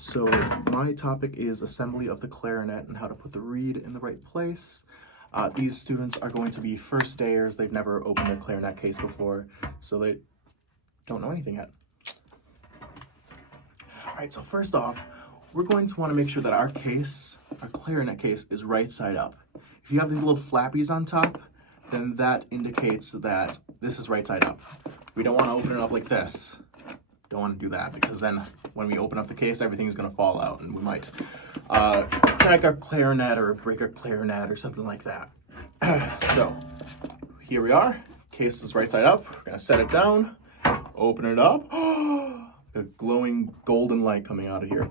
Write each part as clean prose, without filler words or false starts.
So my topic is assembly of the clarinet and how to put the reed in the right place. These students are going to be first dayers. They've never opened a clarinet case before, so they don't know anything yet. All right, so first off, we're going to want to make sure that our clarinet case, is right side up. If you have these little flappies on top, then that indicates that this is right side up. We don't want to open it up like this. Don't want to do that, because then when we open up the case, everything's going to fall out and we might crack our clarinet or break our clarinet or something like that. So here we are. Case is right side up. We're going to set it down, open it up. A glowing golden light coming out of here.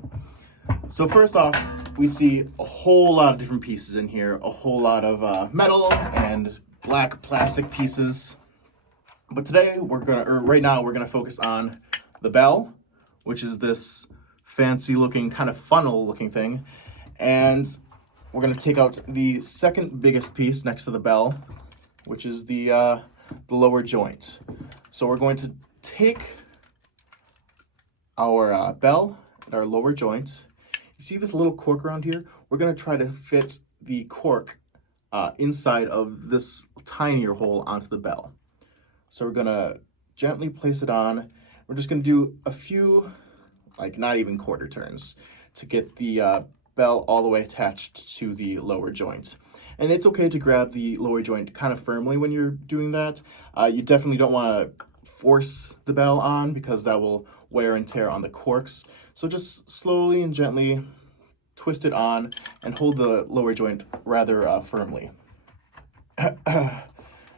So first off, we see a whole lot of different pieces in here, a whole lot of metal and black plastic pieces. But today right now we're gonna focus on the bell, which is this fancy looking, kind of funnel looking thing. And we're gonna take out the second biggest piece next to the bell, which is the lower joint. So we're going to take our bell and our lower joint. You see this little cork around here? We're gonna try to fit the cork inside of this tinier hole onto the bell. So we're gonna gently place it on. We're just gonna do a few, like not even quarter turns, to get the bell all the way attached to the lower joint. And it's okay to grab the lower joint kind of firmly when you're doing that. You definitely don't wanna force the bell on, because that will wear and tear on the corks. So just slowly and gently twist it on and hold the lower joint rather firmly.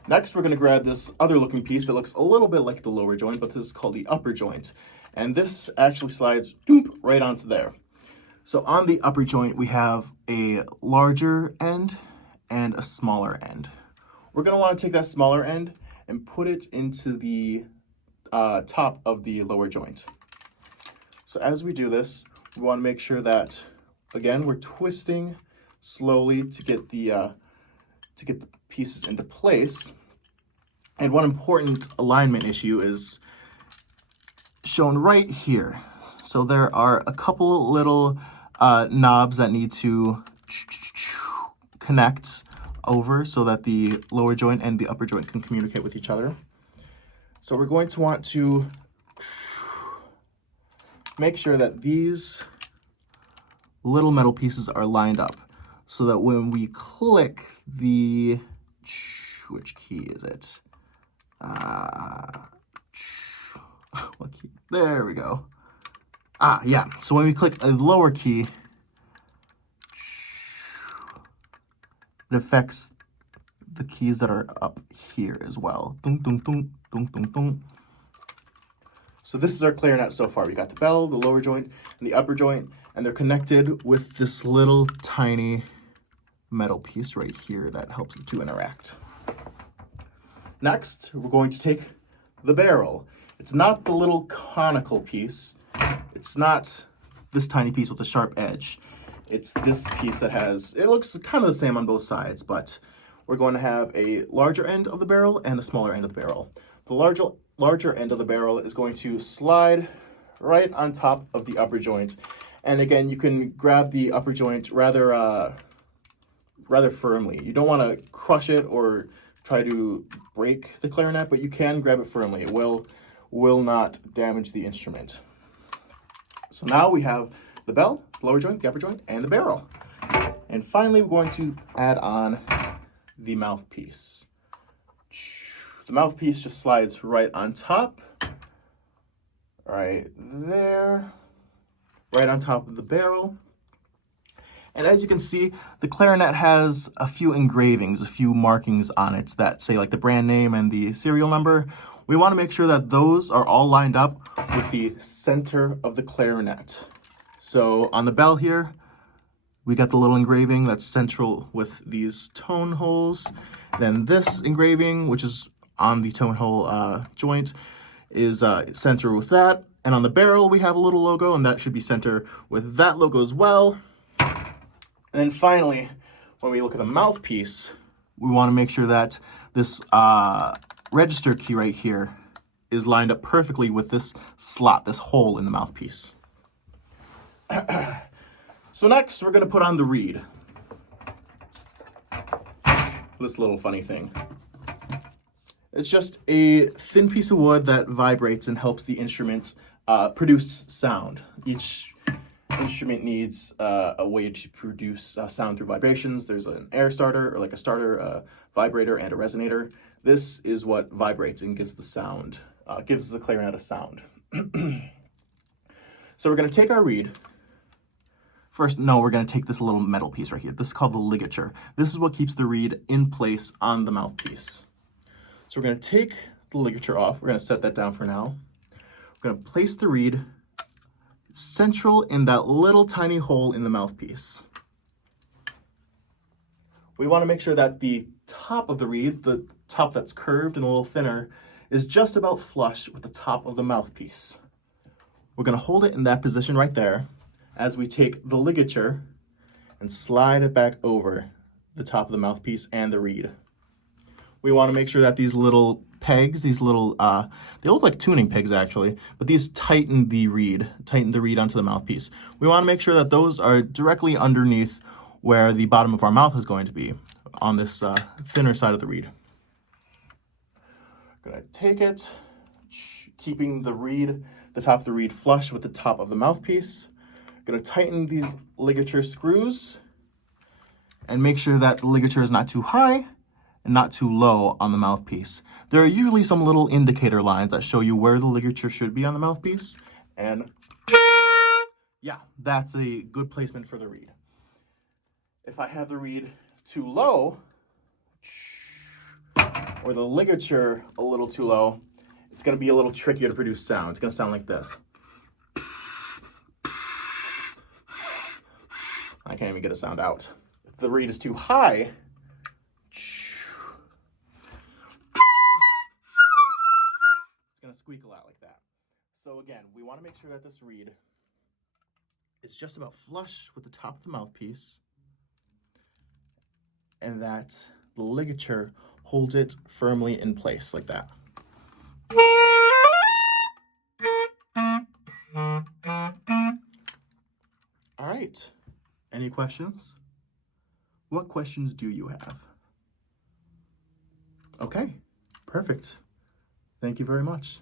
Next, we're going to grab this other looking piece that looks a little bit like the lower joint, but this is called the upper joint. And this actually slides right onto there. So on the upper joint, we have a larger end and a smaller end. We're going to want to take that smaller end and put it into the top of the lower joint. So as we do this, we want to make sure that, again, we're twisting slowly to get the pieces into place. And one important alignment issue is shown right here. So there are a couple little knobs that need to connect over so that the lower joint and the upper joint can communicate with each other. So we're going to want to make sure that these little metal pieces are lined up so that when we click the, which key is it? What key? There we go. Yeah. So when we click a lower key, it affects the keys that are up here as well. Dun, dun, dun, dun, dun, dun. So this is our clarinet so far. We got the bell, the lower joint, and the upper joint, and they're connected with this little tiny metal piece right here that helps the two interact. Next, we're going to take the barrel. It's not the little conical piece. It's not this tiny piece with a sharp edge. It's this piece that it looks kind of the same on both sides, but we're going to have a larger end of the barrel and a smaller end of the barrel. The larger end of the barrel is going to slide right on top of the upper joint. And again, you can grab the upper joint rather firmly. You don't want to crush it or try to break the clarinet, but you can grab it firmly. It will not damage the instrument. So now we have the bell, the lower joint, the upper joint, and the barrel. And finally, we're going to add on the mouthpiece. The mouthpiece just slides right on top, right there, right on top of the barrel. And as you can see, the clarinet has a few engravings, a few markings on it that say like the brand name and the serial number. We want to make sure that those are all lined up with the center of the clarinet. So on the bell here, we got the little engraving that's central with these tone holes. Then this engraving, which is on the tone hole joint, is center with that. And on the barrel, we have a little logo, and that should be center with that logo as well. And then finally, when we look at the mouthpiece, we want to make sure that this register key right here is lined up perfectly with this slot, this hole in the mouthpiece. So next, we're going to put on the reed. This little funny thing. It's just a thin piece of wood that vibrates and helps the instruments produce sound. Each instrument needs a way to produce sound through vibrations. There's an air starter, or like a starter, a vibrator, and a resonator. This is what vibrates and gives the sound, gives the clarinet a sound. So we're going to take our reed. First, no, we're going to take this little metal piece right here. This is called the ligature. This is what keeps the reed in place on the mouthpiece. So we're going to take the ligature off. We're going to set that down for now. We're going to place the reed central in that little tiny hole in the mouthpiece. We want to make sure that the top of the reed, the top that's curved and a little thinner, is just about flush with the top of the mouthpiece. We're going to hold it in that position right there as we take the ligature and slide it back over the top of the mouthpiece and the reed. We want to make sure that these little pegs, these little, they look like tuning pegs actually, but these tighten the reed onto the mouthpiece. We want to make sure that those are directly underneath where the bottom of our mouth is going to be, on this thinner side of the reed. Gonna take it, keeping the reed, the top of the reed flush with the top of the mouthpiece. Gonna tighten these ligature screws and make sure that the ligature is not too high and not too low on the mouthpiece. There are usually some little indicator lines that show you where the ligature should be on the mouthpiece, and yeah, that's a good placement for the reed. If I have the reed too low, or the ligature a little too low, it's gonna be a little trickier to produce sound. It's gonna sound like this. I can't even get a sound out. If the reed is too high, it's gonna squeak a lot like that. So again, we wanna make sure that this reed is just about flush with the top of the mouthpiece, and that the ligature holds it firmly in place like that. All right, any questions? What questions do you have? Okay, perfect. Thank you very much.